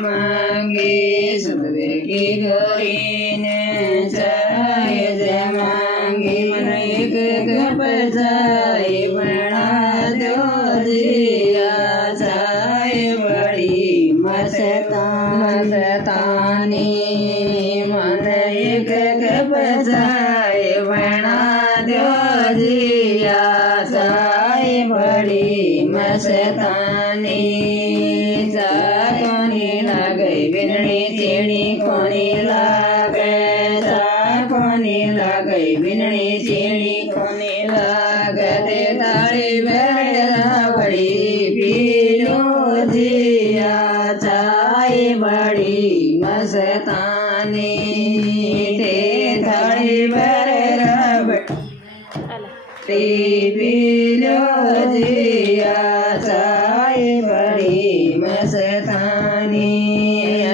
मांगे सुखबीर की गोरी ने चाहे मांगी मन एक कपचाए बना दो जिया चाहे बड़ी मस्तानी मन एक कपचाए बना दो जिया चाहे बड़ी मस्तानी कोनी लागे बिनड़ी चीणी कोनी लागे कोनी लागे बिनड़ी चीणी कोनी लागे ते तारी बेड़ा बड़ी पीलो जिया चाय बड़ी मस्तानी ते तारी बेड़ा बड़ी पीलो जिया चाय बड़ी मस्तानी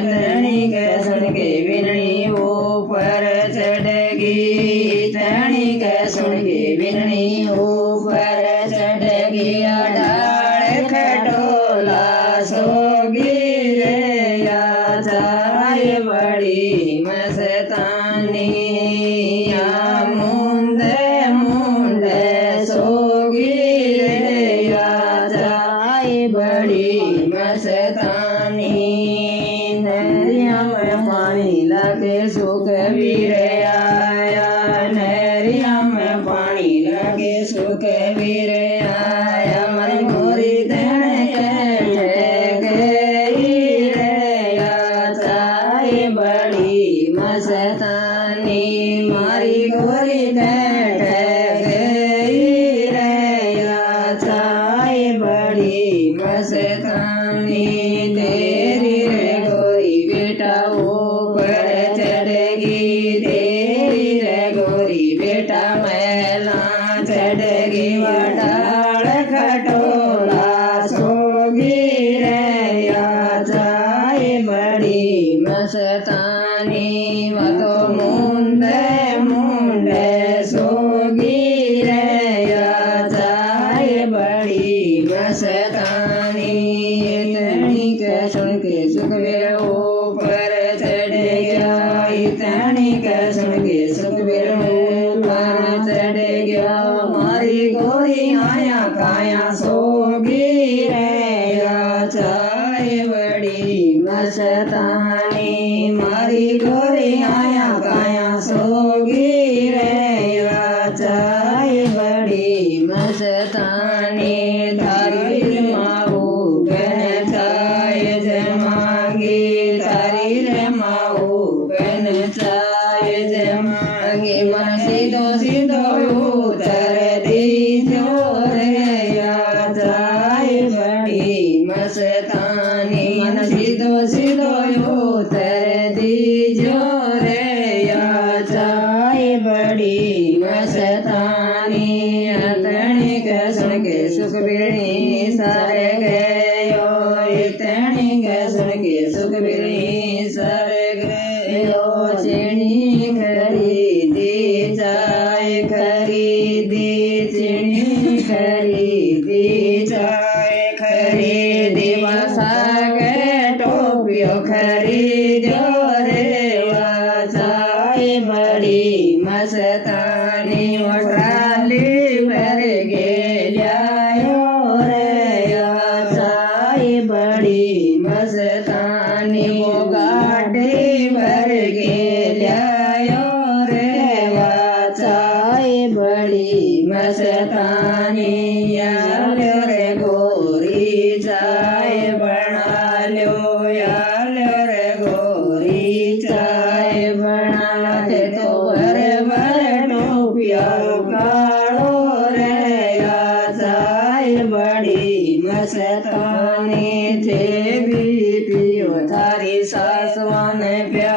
तणी के सुन के बिनड़ी ऊपर चढ़गी तणी के सुन के बिनड़ी ऊपर चढ़गी डाल खटोला सोगी रे या चाय बड़ी मस्तानी मुंडे मुंडे सोगी रे या चाय बड़ी मस्तानी नरिया में पानी लगे सुखबीर आया नरिया में पानी लगे सुखबीर आया मन गोरी देन गई रे या चाय बड़ी मस्तानी मारी गोरी देन गई रे या चाय बड़ी मस्तानी तेरी रे गोरी बेटा ऊपर चढ़गी तेरी रे गोरी बेटा मैला चढ़गी डाल खटोला सोगी रे या चाय बड़ी मस्तानी तो मुंडे मुंडे सोगी रे या चाय बड़ी मस्तानी तणी के सुन के सुखबीर ऊपर चढ़ गया तणी के सुन के सुखबीर ऊपर चढ़ गया मारी गोरी आया काया सोगी रे या चाय बड़ी मस्तानी मारी गोरी आया काया सोगी रे या चाय बड़ी मस्तानी तारी माऊ बन चाय जमागी तारी रे माऊ बन चाय जमागी मन सीधो सीधो उतर दीजो रे या चाय बड़ी मस्तानी मन सीधो सीधो उतर दीजो रे या चाय बड़ी मस्तानी तणी के सुन के सुखबीर सारे गयो तणी के सुन के सुखबीर सारे गयो चीनी खरीदी चाय खरीदी चीनी खरीदी चाय खरीदी बसा के टोपियो खरीदो रे वा चाय बड़ी मस्तानी ट्राली भर गेल्यायो रे या चाय बड़ी मस्तानी वो गाड़ी भर गेल्यायो रे वा चाय बड़ी मस्तानी यालो रे गोरी चाय बना लो यालो रे गोरी चाय बना दे तो भर भर टोपिया काढ़ो रे या चाय बड़ी मस्तानी थे भी पियो थारी सासवान प्या